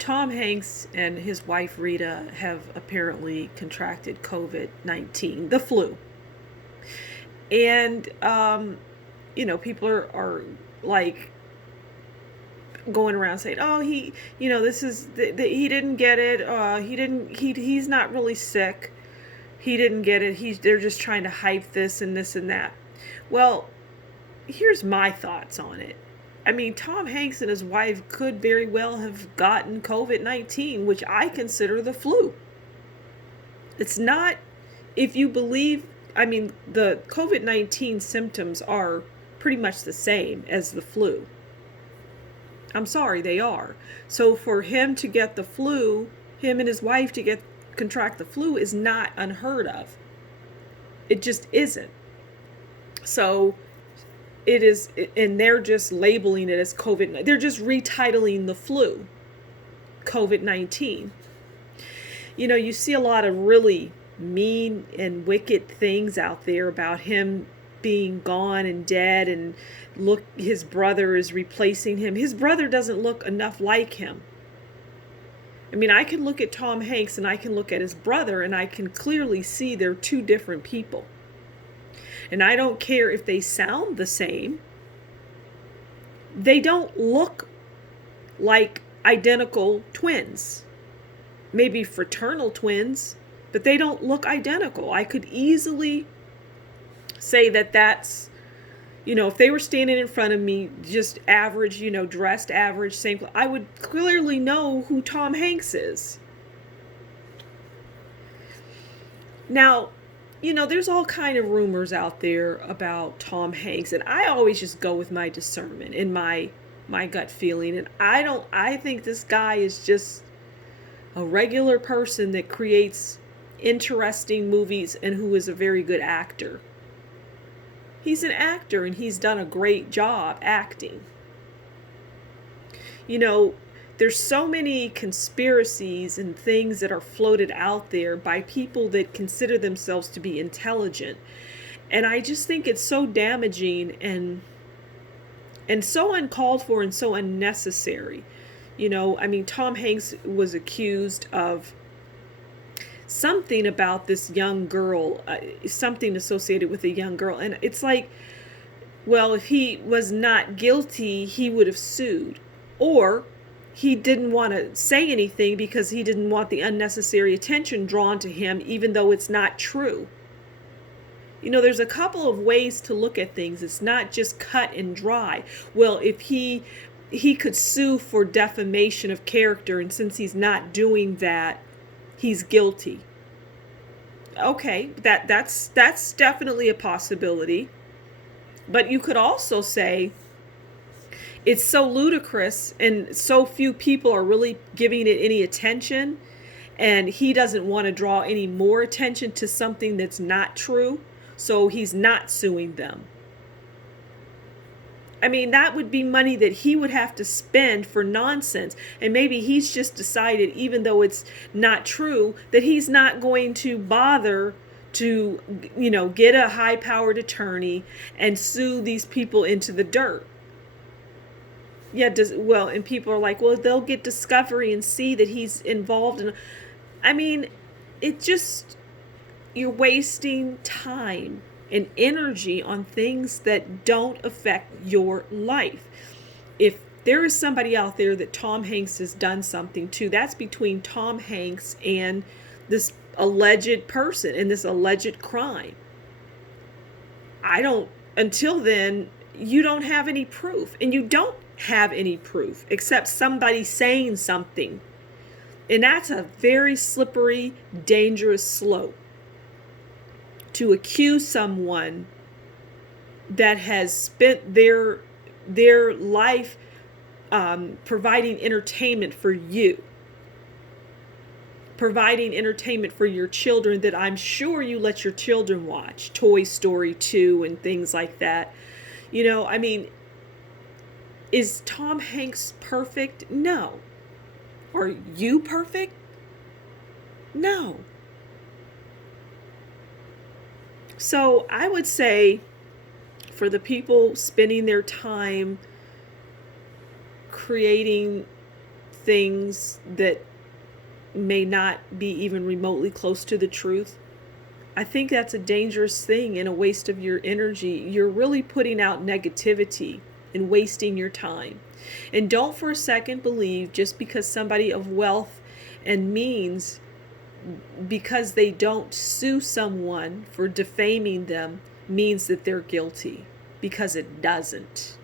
Tom Hanks and his wife Rita have apparently contracted COVID-19, the flu. And, people are like going around saying, "Oh, this is he didn't get it. He's not really sick. He didn't get it. They're just trying to hype this and this and that." Well, here's my thoughts on it. I mean, Tom Hanks and his wife could very well have gotten COVID-19, which I consider the flu. It's not, if you believe, I mean, the COVID-19 symptoms are pretty much the same as the flu. I'm sorry, they are. So for him to get the flu, him and his wife to contract the flu is not unheard of. It just isn't. So it is, and they're just labeling it as COVID. They're just retitling the flu COVID-19. You see a lot of really mean and wicked things out there about him being gone and dead, and look, his brother is replacing him. His brother doesn't look enough like him. I mean, I can look at Tom Hanks and I can look at his brother and I can clearly see they're two different people. And I don't care if they sound the same. They don't look like identical twins. Maybe fraternal twins, but they don't look identical. I could easily say that's, if they were standing in front of me, just average, dressed average, same, I would clearly know who Tom Hanks is. Now, there's all kind of rumors out there about Tom Hanks, and I always just go with my discernment and my gut feeling. And I think this guy is just a regular person that creates interesting movies and who is a very good actor. He's an actor and he's done a great job acting. There's so many conspiracies and things that are floated out there by people that consider themselves to be intelligent. And I just think it's so damaging and so uncalled for and so unnecessary. Tom Hanks was accused of something about this young girl, something associated with a young girl. And it's like, well, if he was not guilty, he would have sued. Or he didn't want to say anything because he didn't want the unnecessary attention drawn to him, even though it's not true. There's a couple of ways to look at things. It's not just cut and dry. Well, if he could sue for defamation of character, and since he's not doing that, he's guilty. Okay, that's definitely a possibility. But you could also say it's so ludicrous and so few people are really giving it any attention, and he doesn't want to draw any more attention to something that's not true, so he's not suing them. I mean, that would be money that he would have to spend for nonsense. And maybe he's just decided, even though it's not true, that he's not going to bother to, get a high-powered attorney and sue these people into the dirt. Yeah, and people are like, well, they'll get discovery and see that he's involved in. I mean, you're wasting time and energy on things that don't affect your life. If there is somebody out there that Tom Hanks has done something to, that's between Tom Hanks and this alleged person and this alleged crime. Until then, you don't have any proof, and you don't have any proof except somebody saying something. And that's a very slippery, dangerous slope. To accuse someone that has spent their life providing entertainment for you, providing entertainment for your children that I'm sure you let your children watch, Toy Story 2 and things like that. Is Tom Hanks perfect? No. Are you perfect? No. So I would say for the people spending their time creating things that may not be even remotely close to the truth. I think that's a dangerous thing and a waste of your energy. You're really putting out negativity and wasting your time. And don't for a second believe just because somebody of wealth and means, because they don't sue someone for defaming them, means that they're guilty, because it doesn't.